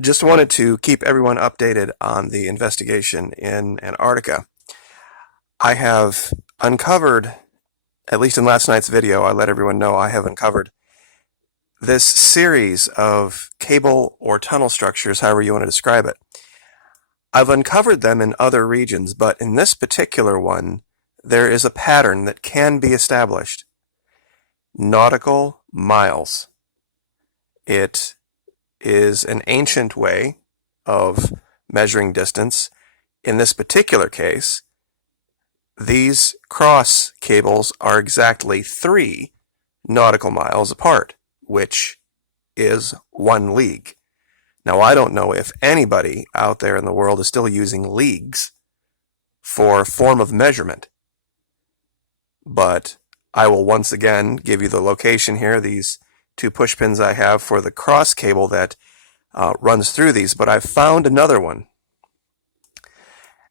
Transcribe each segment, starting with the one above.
Just wanted to keep everyone updated on the investigation in Antarctica. I have uncovered, at least in last night's video, I let everyone know I have uncovered this series of cable or tunnel structures, however you want to describe it. I've uncovered them in other regions, but in this particular one, there is a pattern that can be established. Nautical miles. It is an ancient way of measuring distance. In this particular case, these cross cables are exactly 3 nautical miles apart, which is 1 league. Now, I don't know if anybody out there in the world is still using leagues for form of measurement, but I will once again give you the location here, these 2 push pins I have for the cross cable that runs through these, but I've found another one.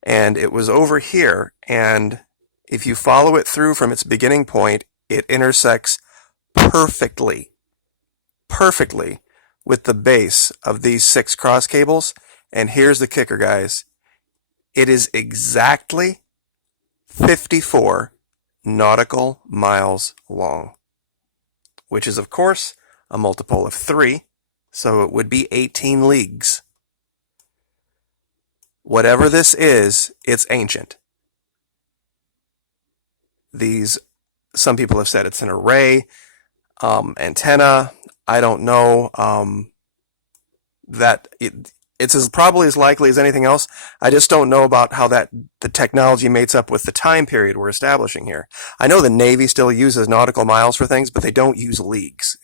And it was over here, and if you follow it through from its beginning point, it intersects perfectly with the base of these 6 cross cables. And here's the kicker, guys. It is exactly 54 nautical miles long, which is, of course, a multiple of 3, so it would be 18 leagues. Whatever this is, it's ancient. Some people have said it's an array, antenna. I don't know. It's probably as likely as anything else. I just don't know about how the technology mates up with the time period we're establishing here. I know the Navy still uses nautical miles for things, but they don't use leagues.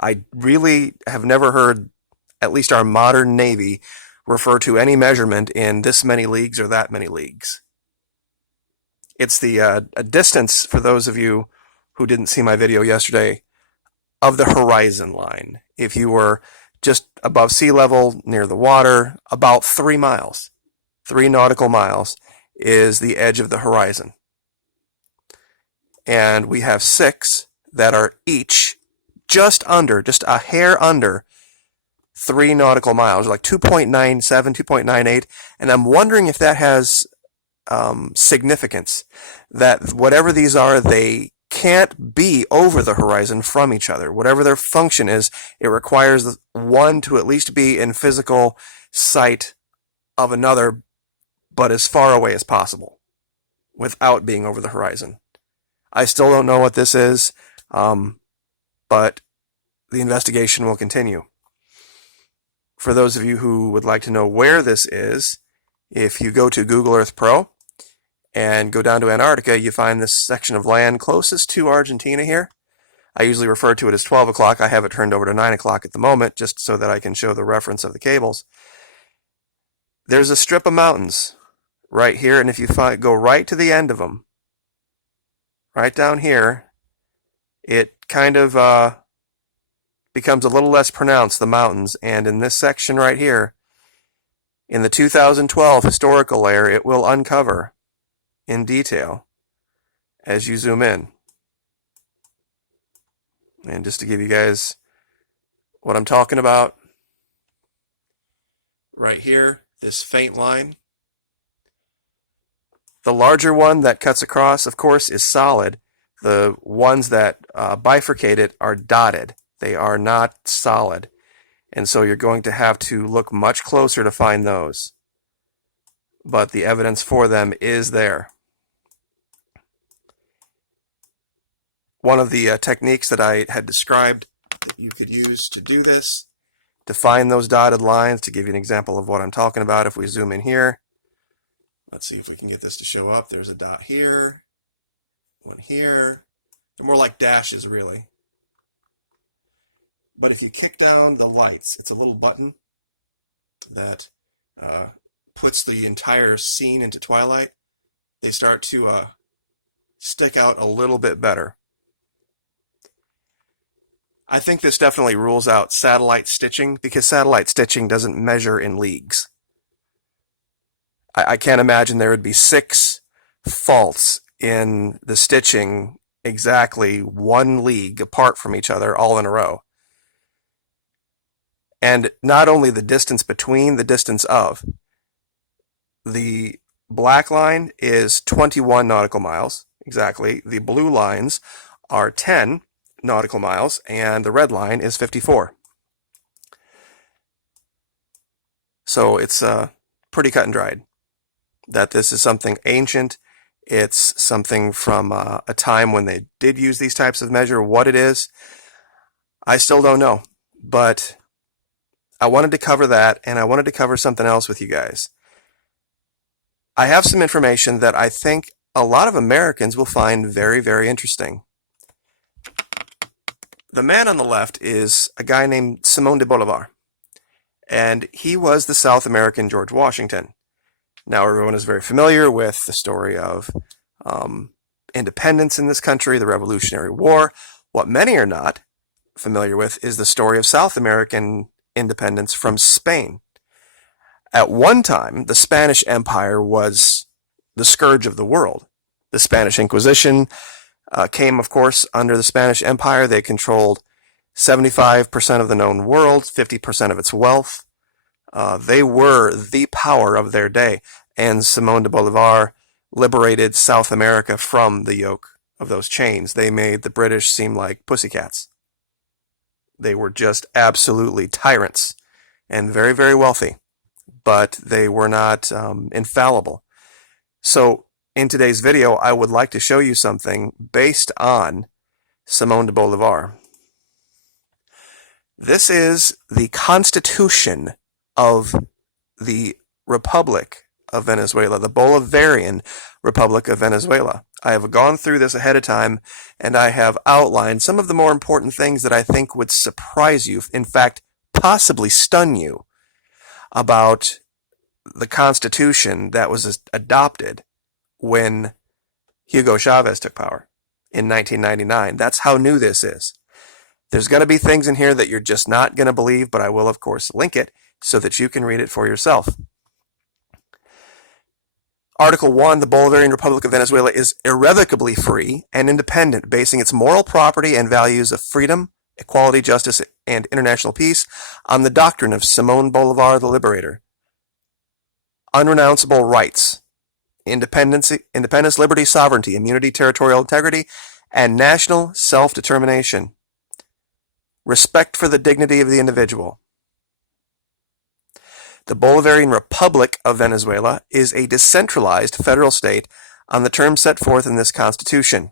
I really have never heard, at least our modern Navy, refer to any measurement in this many leagues or that many leagues. It's the distance, for those of you who didn't see my video yesterday, of the horizon line. If you were just above sea level, near the water, about 3 miles. 3 nautical miles is the edge of the horizon. And we have 6 that are each just a hair under 3 nautical miles, like 2.97, 2.98. And I'm wondering if that has significance, that whatever these are, they can't be over the horizon from each other. Whatever their function is, it requires one to at least be in physical sight of another, but as far away as possible, without being over the horizon. I still don't know what this is, but the investigation will continue. For those of you who would like to know where this is, if you go to Google Earth Pro and go down to Antarctica, you find this section of land closest to Argentina here. I usually refer to it as 12 o'clock. I have it turned over to 9 o'clock at the moment, just so that I can show the reference of the cables. There's a strip of mountains right here, and if you go right to the end of them, right down here, it kind of becomes a little less pronounced, the mountains. And in this section right here, in the 2012 historical layer, it will uncover in detail as you zoom in. And just to give you guys what I'm talking about, right here, this faint line. The larger one that cuts across, of course, is solid. The ones that bifurcate it are dotted. They are not solid. And so you're going to have to look much closer to find those. But the evidence for them is there. One of the techniques that I had described that you could use to do this, to find those dotted lines, to give you an example of what I'm talking about, if we zoom in here, let's see if we can get this to show up. There's a dot here, one here. They're more like dashes, really. But if you kick down the lights, it's a little button that puts the entire scene into twilight. They start to stick out a little bit better. I think this definitely rules out satellite stitching, because satellite stitching doesn't measure in leagues. I can't imagine there would be 6 faults in the stitching exactly 1 league apart from each other all in a row. And not only the distance between, the distance of. The black line is 21 nautical miles, exactly. The blue lines are 10 nautical miles, and the red line is 54. So it's pretty cut and dried that this is something ancient. It's something from a time when they did use these types of measure. What it is, I still don't know. But I wanted to cover that, and I wanted to cover something else with you guys. I have some information that I think a lot of Americans will find very, very interesting. The man on the left is a guy named Simón de Bolívar, and he was the South American George Washington. Now, everyone is very familiar with the story of independence in this country, the Revolutionary War. What many are not familiar with is the story of South American independence from Spain. At one time, the Spanish Empire was the scourge of the world. The Spanish Inquisition came, of course, under the Spanish Empire. They controlled 75% of the known world, 50% of its wealth. They were the power of their day, and Simón de Bolívar liberated South America from the yoke of those chains. They made the British seem like pussycats. They were just absolutely tyrants and very, very wealthy, but they were not infallible. So in today's video, I would like to show you something based on Simón de Bolívar. This is the Constitution of the Republic of Venezuela, the Bolivarian Republic of Venezuela. I have gone through this ahead of time, and I have outlined some of the more important things that I think would surprise you, in fact, possibly stun you, about the Constitution that was adopted when Hugo Chavez took power in 1999. That's how new this is. There's going to be things in here that you're just not going to believe, but I will, of course, link it so that you can read it for yourself. Article 1, the Bolivarian Republic of Venezuela is irrevocably free and independent, basing its moral property and values of freedom, equality, justice, and international peace on the doctrine of Simón Bolívar the Liberator. Unrenounceable rights, independence, liberty, sovereignty, immunity, territorial integrity, and national self-determination. Respect for the dignity of the individual. The Bolivarian Republic of Venezuela is a decentralized federal state on the terms set forth in this Constitution.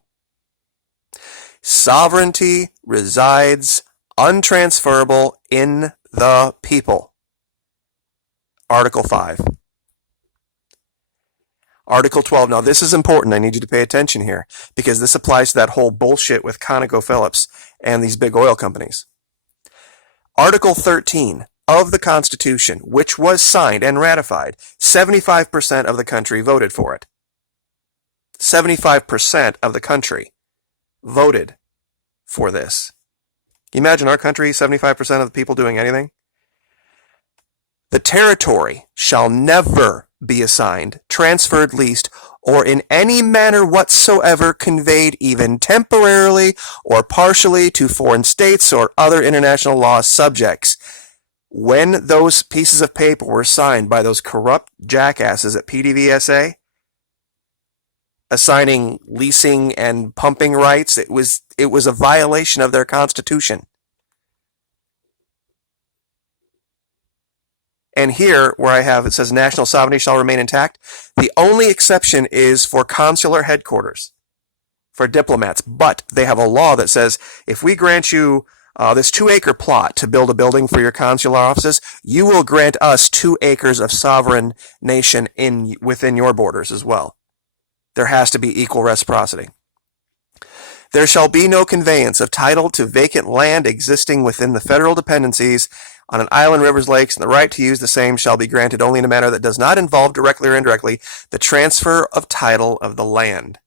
Sovereignty resides untransferable in the people. Article 5. Article 12. Now this is important. I need you to pay attention here because this applies to that whole bullshit with ConocoPhillips and these big oil companies. Article 13 of the Constitution, which was signed and ratified, 75% of the country voted for it. 75% of the country voted for this. Can you imagine our country, 75% of the people doing anything? The territory shall never be assigned, transferred, leased, or in any manner whatsoever conveyed, even temporarily or partially, to foreign states or other international law subjects. When those pieces of paper were signed by those corrupt jackasses at PDVSA, assigning leasing and pumping rights, it was a violation of their Constitution. And here, where I have, it says national sovereignty shall remain intact. The only exception is for consular headquarters, for diplomats. But they have a law that says if we grant you this 2-acre plot to build a building for your consular offices, you will grant us 2 acres of sovereign nation within your borders as well. There has to be equal reciprocity. There shall be no conveyance of title to vacant land existing within the federal dependencies on an island, rivers, lakes, and the right to use the same shall be granted only in a manner that does not involve directly or indirectly the transfer of title of the land.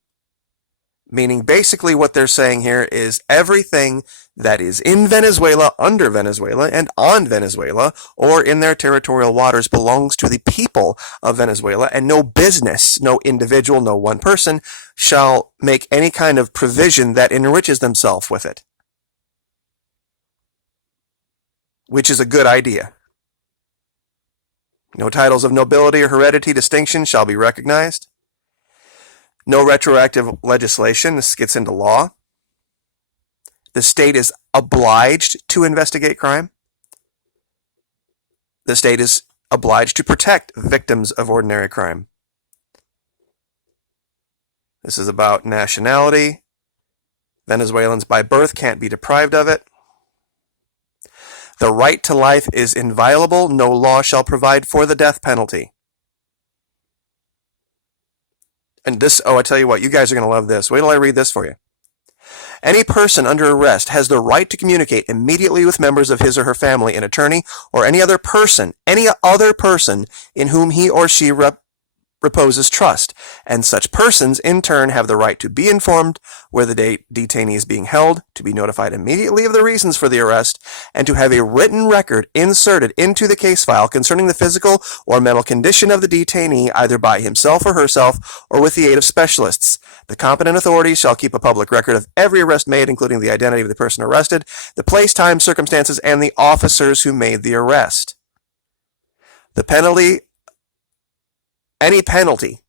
Meaning basically what they're saying here is everything that is in Venezuela, under Venezuela, and on Venezuela, or in their territorial waters belongs to the people of Venezuela, and no business, no individual, no one person shall make any kind of provision that enriches themselves with it. which is a good idea. No titles of nobility or heredity distinction shall be recognized. No retroactive legislation. This gets into law. The state is obliged to investigate crime. The state is obliged to protect victims of ordinary crime. This is about nationality. Venezuelans by birth can't be deprived of it. The right to life is inviolable. No law shall provide for the death penalty. And this, I tell you what, you guys are going to love this. Wait till I read this for you. Any person under arrest has the right to communicate immediately with members of his or her family, an attorney, or any other person in whom he or she reposes trust, and such persons in turn have the right to be informed where the detainee is being held, to be notified immediately of the reasons for the arrest, and to have a written record inserted into the case file concerning the physical or mental condition of the detainee, either by himself or herself, or with the aid of specialists. The competent authorities shall keep a public record of every arrest made, including the identity of the person arrested, the place, time, circumstances, and the officers who made the arrest. Any penalty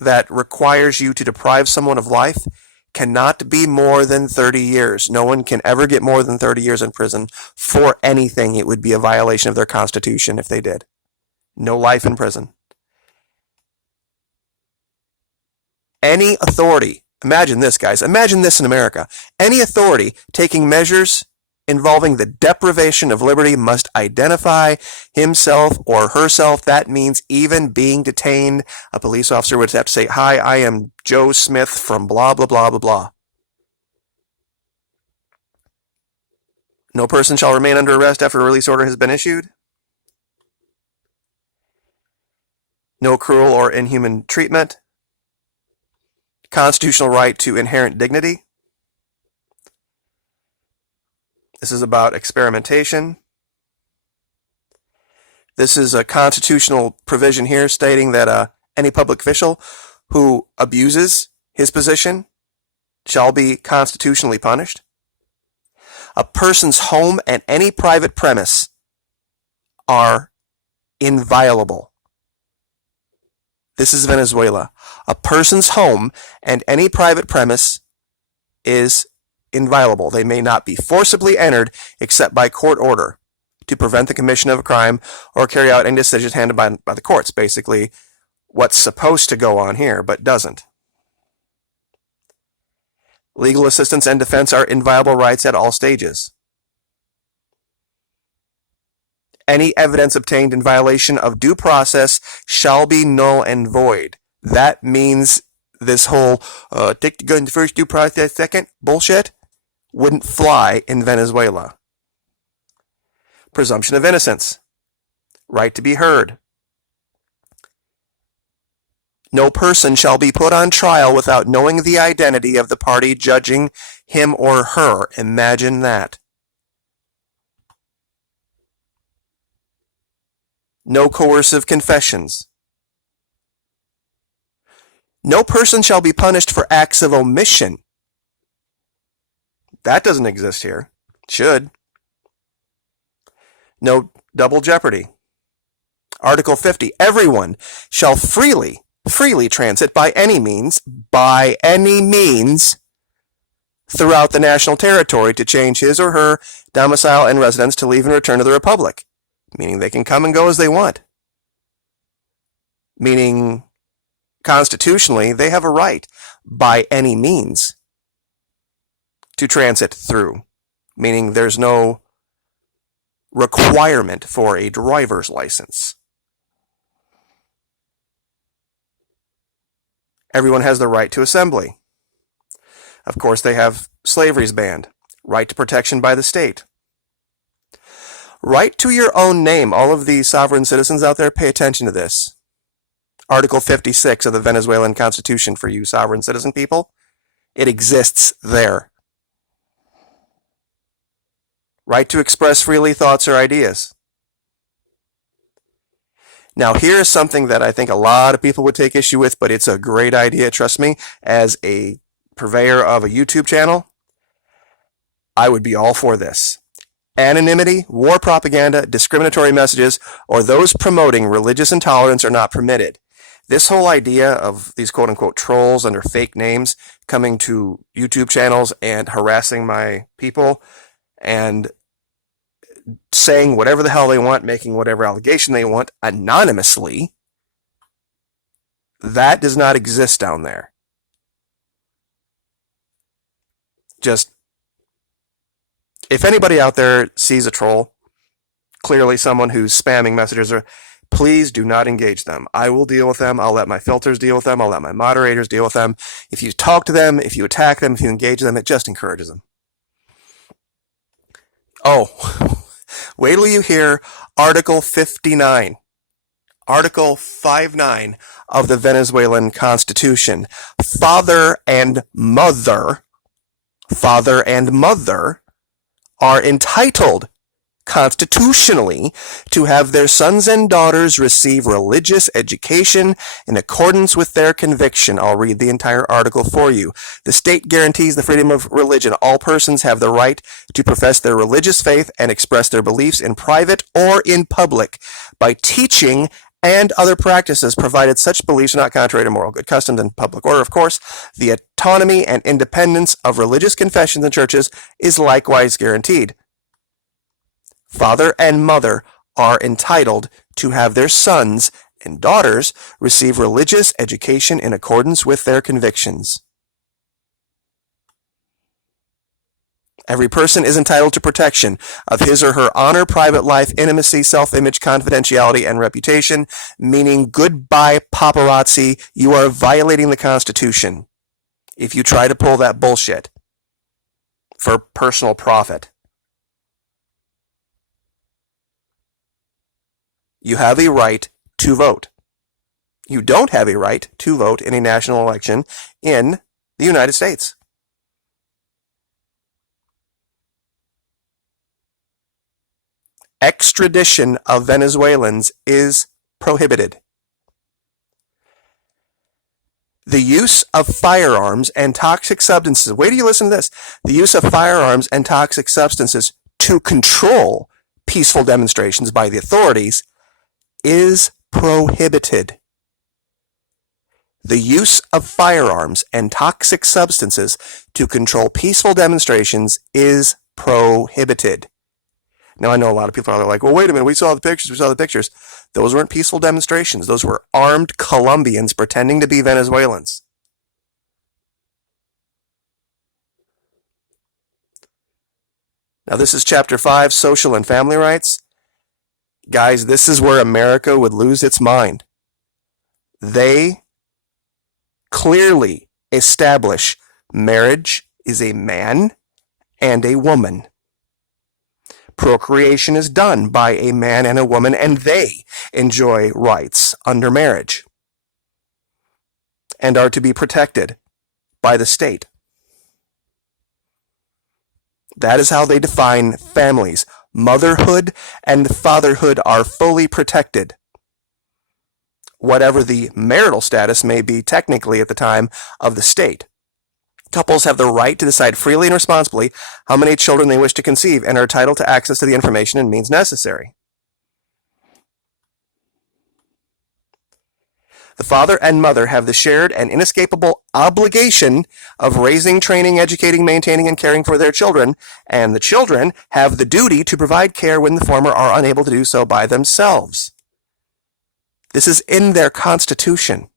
that requires you to deprive someone of life cannot be more than 30 years. No one can ever get more than 30 years in prison for anything. It would be a violation of their Constitution if they did. No life in prison. Any authority, imagine this, guys, imagine this in America. Any authority taking measures involving the deprivation of liberty must identify himself or herself. That means even being detained, a police officer would have to say, "Hi, I am Joe Smith from blah, blah, blah, blah, blah." No person shall remain under arrest after a release order has been issued. No cruel or inhuman treatment. Constitutional right to inherent dignity. This is about experimentation. This is a constitutional provision here stating that any public official who abuses his position shall be constitutionally punished. A person's home and any private premise are inviolable. This is Venezuela. A person's home and any private premise is inviolable. They may not be forcibly entered except by court order to prevent the commission of a crime or carry out any decisions handed by the courts. Basically, what's supposed to go on here, but doesn't. Legal assistance and defense are inviolable rights at all stages. Any evidence obtained in violation of due process shall be null and void. That means this whole take the gun first, due process second bullshit wouldn't fly in Venezuela. Presumption of innocence. Right to be heard. No person shall be put on trial without knowing the identity of the party judging him or her. Imagine that. No coercive confessions. No person shall be punished for acts of omission. That doesn't exist here. Should. No double jeopardy. Article 50. Everyone shall freely transit by any means, throughout the national territory to change his or her domicile and residence to leave and return to the Republic. Meaning they can come and go as they want. Meaning, constitutionally, they have a right, by any means, to transit through. Meaning there's no requirement for a driver's license. Everyone has the right to assembly. Of course, they have slavery's banned. Right to protection by the state. Right to your own name. All of the sovereign citizens out there, pay attention to this. Article 56 of the Venezuelan Constitution for you sovereign citizen people. It exists there. Right to express freely thoughts or ideas. Now, here's something that I think a lot of people would take issue with, but it's a great idea, trust me. As a purveyor of a YouTube channel, I would be all for this. Anonymity, war propaganda, discriminatory messages, or those promoting religious intolerance are not permitted. This whole idea of these quote-unquote trolls under fake names coming to YouTube channels and harassing my people and saying whatever the hell they want, making whatever allegation they want anonymously, that does not exist down there. Just, if anybody out there sees a troll, clearly someone who's spamming messages, please do not engage them. I will deal with them. I'll let my filters deal with them. I'll let my moderators deal with them. If you talk to them, if you attack them, if you engage them, it just encourages them. Oh, wait till you hear Article 59. Article 59 of the Venezuelan Constitution. Father and mother are entitled constitutionally to have their sons and daughters receive religious education in accordance with their conviction. I'll read the entire article for you. The state guarantees the freedom of religion. All persons have the right to profess their religious faith and express their beliefs in private or in public by teaching and other practices, provided such beliefs are not contrary to moral good customs and public order. Of course, the autonomy and independence of religious confessions and churches is likewise guaranteed. Father and mother are entitled to have their sons and daughters receive religious education in accordance with their convictions. Every person is entitled to protection of his or her honor, private life, intimacy, self-image, confidentiality, and reputation, meaning goodbye paparazzi, you are violating the Constitution if you try to pull that bullshit for personal profit. You have a right to vote. You don't have a right to vote in a national election in the United States. Extradition of Venezuelans is prohibited. The use of firearms and toxic substances, wait till you listen to this, the use of firearms and toxic substances to control peaceful demonstrations by the authorities is prohibited. The use of firearms and toxic substances to control peaceful demonstrations is prohibited. Now, I know a lot of people are like, well, wait a minute, we saw the pictures. Those weren't peaceful demonstrations. Those were armed Colombians pretending to be Venezuelans. Now, this is Chapter 5, Social and Family Rights. Guys, this is where America would lose its mind. They clearly establish marriage is a man and a woman. Procreation is done by a man and a woman, and they enjoy rights under marriage and are to be protected by the state. That is how they define families. Motherhood and fatherhood are fully protected. Whatever the marital status may be technically at the time of the state. Couples have the right to decide freely and responsibly how many children they wish to conceive and are entitled to access to the information and means necessary. The father and mother have the shared and inescapable obligation of raising, training, educating, maintaining, and caring for their children, and the children have the duty to provide care when the former are unable to do so by themselves. This is in their Constitution.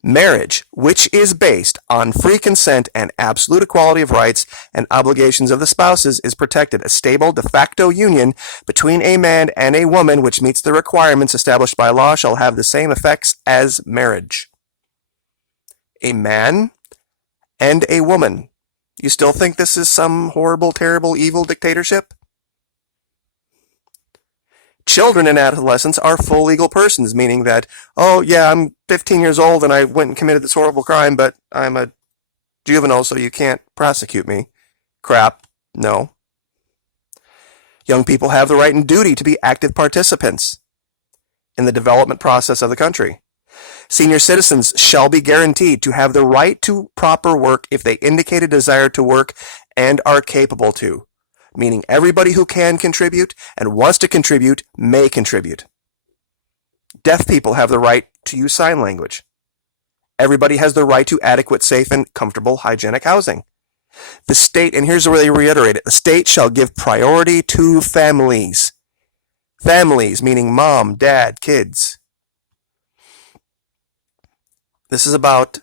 Marriage, which is based on free consent and absolute equality of rights and obligations of the spouses, is protected. A stable de facto union between a man and a woman which meets the requirements established by law shall have the same effects as marriage. A man and a woman. You still think this is some horrible, terrible, evil dictatorship? Children and adolescents are full legal persons, meaning that, oh yeah, I'm 15 years old and I went and committed this horrible crime, but I'm a juvenile, so you can't prosecute me. Crap. No. Young people have the right and duty to be active participants in the development process of the country. Senior citizens shall be guaranteed to have the right to proper work if they indicate a desire to work and are capable to, meaning everybody who can contribute and wants to contribute may contribute. Deaf people have the right to use sign language. Everybody has the right to adequate, safe, and comfortable hygienic housing. The state, and here's where they reiterate it, the state shall give priority to families. Families, meaning mom, dad, kids. This is about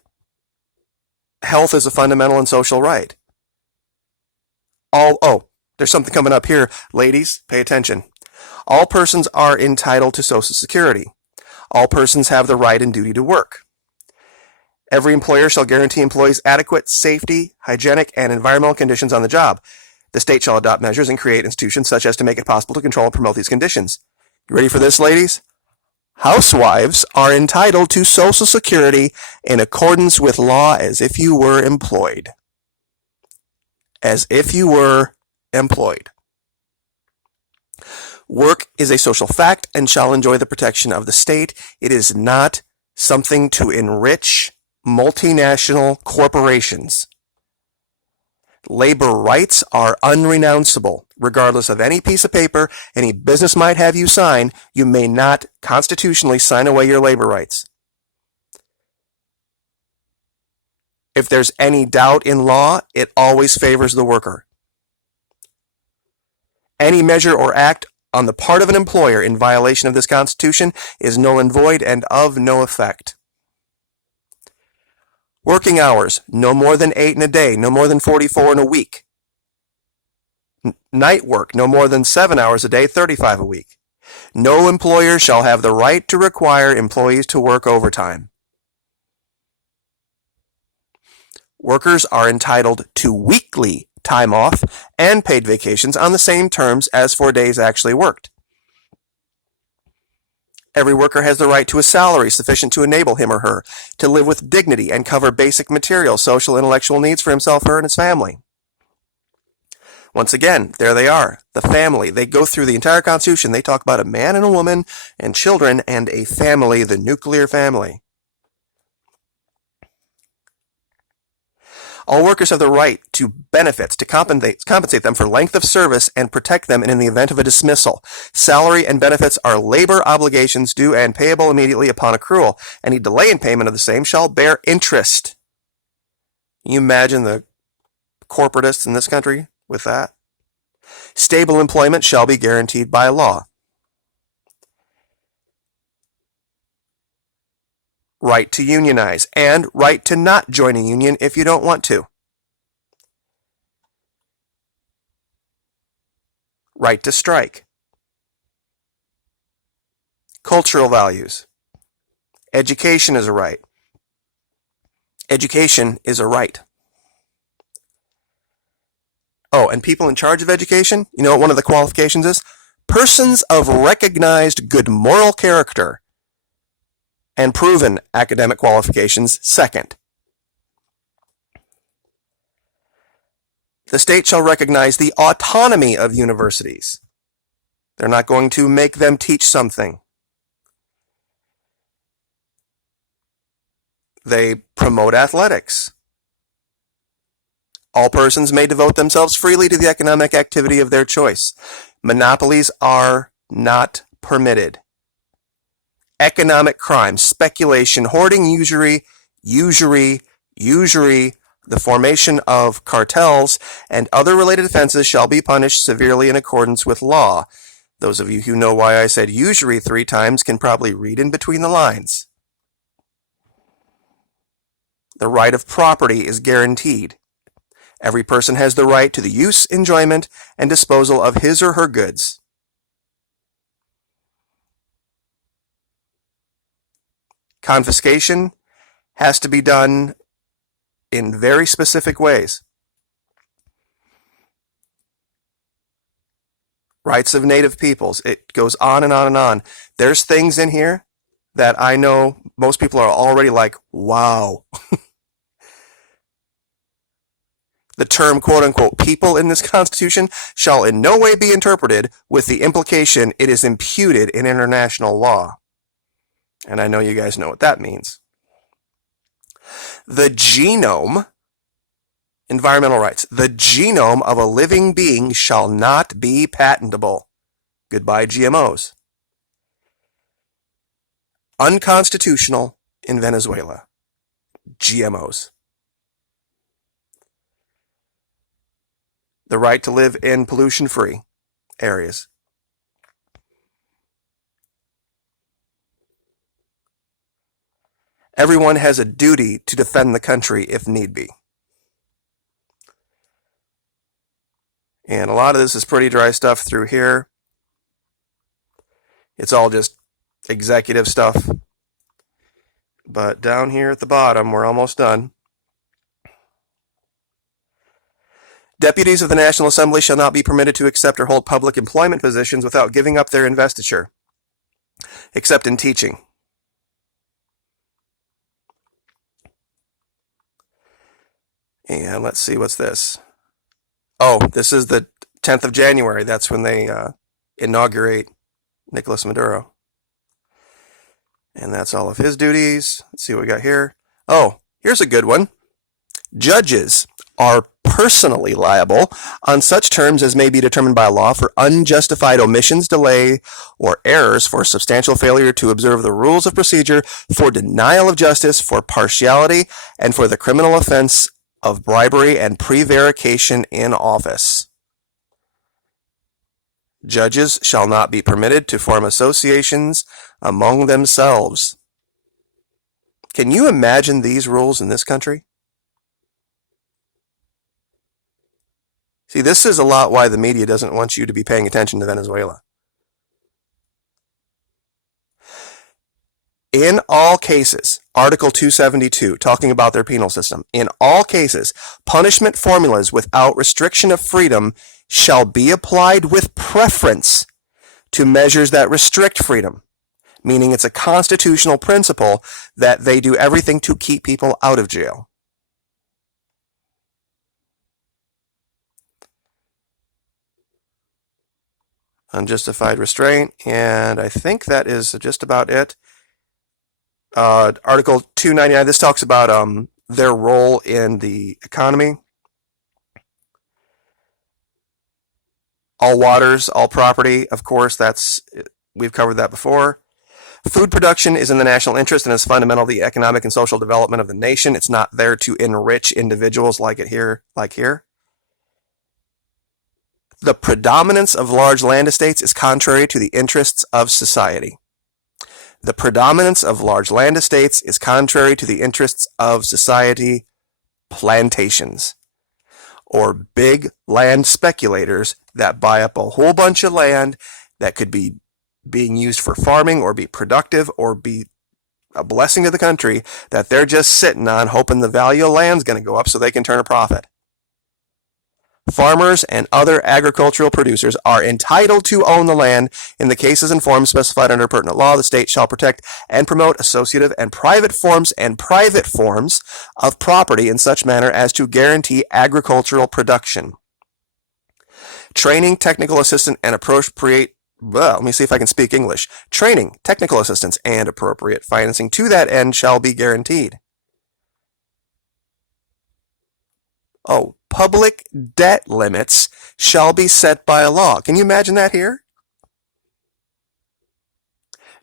health as a fundamental and social right. There's something coming up here. Ladies, pay attention. All persons are entitled to Social Security. All persons have the right and duty to work. Every employer shall guarantee employees adequate safety, hygienic, and environmental conditions on the job. The state shall adopt measures and create institutions such as to make it possible to control and promote these conditions. You ready for this, ladies? Housewives are entitled to Social Security in accordance with law as if you were employed. As if you were employed. Work is a social fact and shall enjoy the protection of the state. It is not something to enrich multinational corporations. Labor rights are unrenounceable. Regardless of any piece of paper any business might have you sign, you may not constitutionally sign away your labor rights. If there's any doubt in law, it always favors the worker. Any measure or act on the part of an employer in violation of this Constitution is null and void and of no effect. Working hours, no more than 8 in a day, no more than 44 in a week. Night work, no more than 7 hours a day, 35 a week. No employer shall have the right to require employees to work overtime. Workers are entitled to weekly time off and paid vacations on the same terms as for days actually worked. Every worker has the right to a salary sufficient to enable him or her to live with dignity and cover basic material, social, intellectual needs for himself, her, and his family. Once again, there they are, the family. They go through the entire Constitution. They talk about a man and a woman and children and a family, the nuclear family. All workers have the right to benefits to compensate them for length of service and protect them in the event of a dismissal. Salary and benefits are labor obligations due and payable immediately upon accrual. Any delay in payment of the same shall bear interest. Can you imagine the corporatists in this country with that? Stable employment shall be guaranteed by law. Right to unionize, and right to not join a union if you don't want to. Right to strike. Cultural values. Education is a right. Education is a right. Oh, and people in charge of education, you know what one of the qualifications is? Persons of recognized good moral character and proven academic qualifications second. The state shall recognize the autonomy of universities. They're not going to make them teach something. They promote athletics. All persons may devote themselves freely to the economic activity of their choice. Monopolies are not permitted. Economic crime, speculation, hoarding, usury, the formation of cartels, and other related offenses shall be punished severely in accordance with law. Those of you who know why I said usury 3 times can probably read in between the lines. The right of property is guaranteed. Every person has the right to the use, enjoyment, and disposal of his or her goods. Confiscation has to be done in very specific ways. Rights of native peoples. It goes on and on and on. There's things in here that I know most people are already like, wow. The term quote-unquote people in this Constitution shall in no way be interpreted with the implication it is imputed in international law. And I know you guys know what that means. The genome Environmental rights. The genome of a living being shall not be patentable. Goodbye GMOs. Unconstitutional in Venezuela. GMOs. The right to live in pollution-free areas. Everyone has a duty to defend the country if need be. And a lot of this is pretty dry stuff through here. It's all just executive stuff. But down here at the bottom, we're almost done. Deputies of the National Assembly shall not be permitted to accept or hold public employment positions without giving up their investiture, except in teaching. And let's see, what's this? Oh, this is the 10th of January. That's when they inaugurate Nicolas Maduro. And that's all of his duties. Let's see what we got here. Oh, here's a good one. Judges are personally liable on such terms as may be determined by law for unjustified omissions, delay, or errors, for substantial failure to observe the rules of procedure, for denial of justice, for partiality, and for the criminal offense of bribery and prevarication in office. Judges shall not be permitted to form associations among themselves. Can you imagine these rules in this country? See, this is a lot why the media doesn't want you to be paying attention to Venezuela. In all cases, Article 272, talking about their penal system, in all cases, punishment formulas without restriction of freedom shall be applied with preference to measures that restrict freedom, meaning it's a constitutional principle that they do everything to keep people out of jail. Unjustified restraint, and I think that is just about it. Article 299, this talks about their role in the economy. All waters, all property, of course, we've covered that before. Food production is in the national interest and is fundamental to the economic and social development of the nation. It's not there to enrich individuals like here. The predominance of large land estates is contrary to the interests of society. The predominance of large land estates is contrary to the interests of society. Plantations, or big land speculators that buy up a whole bunch of land that could be being used for farming or be productive or be a blessing to the country, that they're just sitting on hoping the value of land's going to go up so they can turn a profit. Farmers and other agricultural producers are entitled to own the land. In the cases and forms specified under pertinent law, the state shall protect and promote associative and private forms of property in such manner as to guarantee agricultural production. Training, technical assistance, and appropriate let me see if I can speak English. Training, technical assistance, and appropriate financing to that end shall be guaranteed. Oh, public debt limits shall be set by law. Can you imagine that here?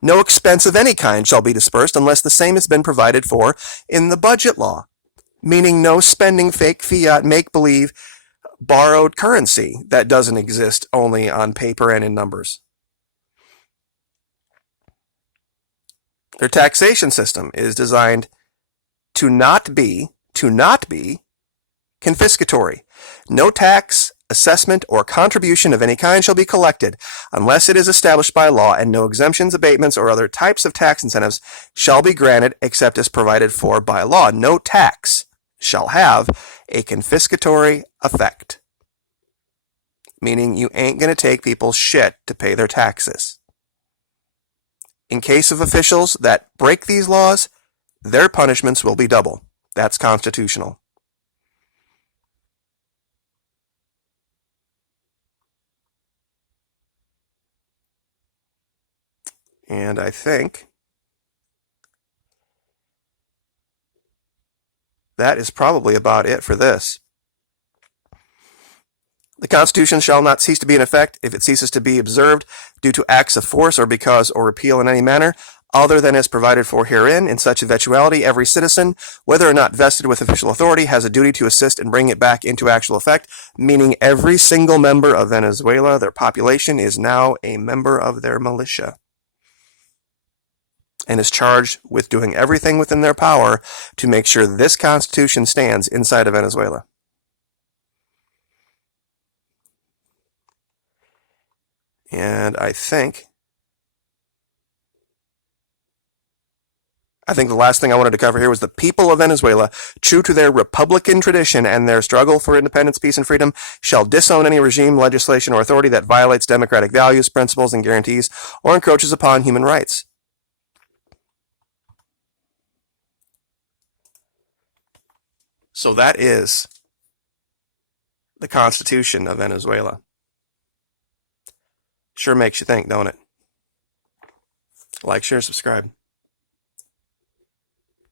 No expense of any kind shall be dispersed unless the same has been provided for in the budget law, meaning no spending fake fiat, make-believe, borrowed currency that doesn't exist, only on paper and in numbers. Their taxation system is designed to not be confiscatory. No tax, assessment, or contribution of any kind shall be collected unless it is established by law, and no exemptions, abatements, or other types of tax incentives shall be granted except as provided for by law. No tax shall have a confiscatory effect, meaning you ain't going to take people's shit to pay their taxes. In case of officials that break these laws, their punishments will be double. That's constitutional. And I think that is probably about it for this. The Constitution shall not cease to be in effect if it ceases to be observed due to acts of force or because or repeal in any manner other than is provided for herein. In such eventuality, every citizen, whether or not vested with official authority, has a duty to assist in bringing it back into actual effect, meaning every single member of Venezuela, their population, is now a member of their militia and is charged with doing everything within their power to make sure this Constitution stands inside of Venezuela. And I think the last thing I wanted to cover here was the people of Venezuela, true to their republican tradition and their struggle for independence, peace, and freedom, shall disown any regime, legislation, or authority that violates democratic values, principles, and guarantees, or encroaches upon human rights. So that is the Constitution of Venezuela. Sure makes you think, don't it? Like, share, subscribe.